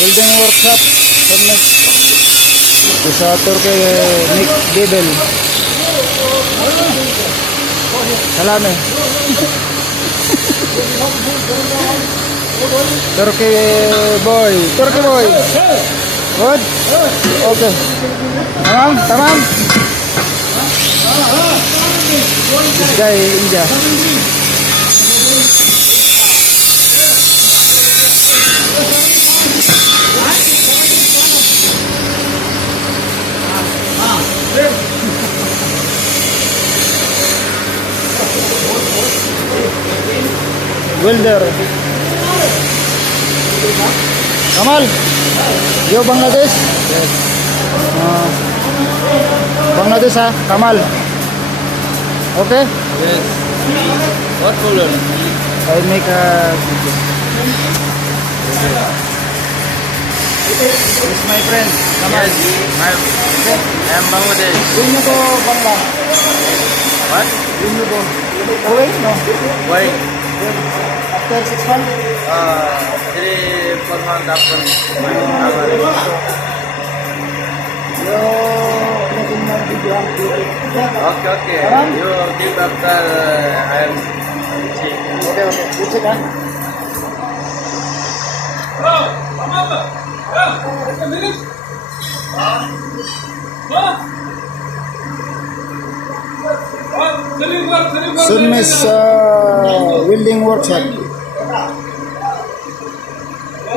Welding workshop. Sa Turkey Nick Bibel. Salame. Turkey boy. Turkey boy. Good? Okay. Tamam? Tamam? This guy India. Welder. Kamal, you Bangladesh? Yes. Bangladesh ha, Kamal. Okay? Yes. What problem? I make a This is my friend, Kamal. Yes. I am Bangladesh. Will you go Bangla? What? Will you go? Going? No. Why? After 6 months? 3-4 months after my travel. You making my video. Okay, okay. Aram? You give after I am sick. Okay, okay. You check ha. Sunmis welding workshop.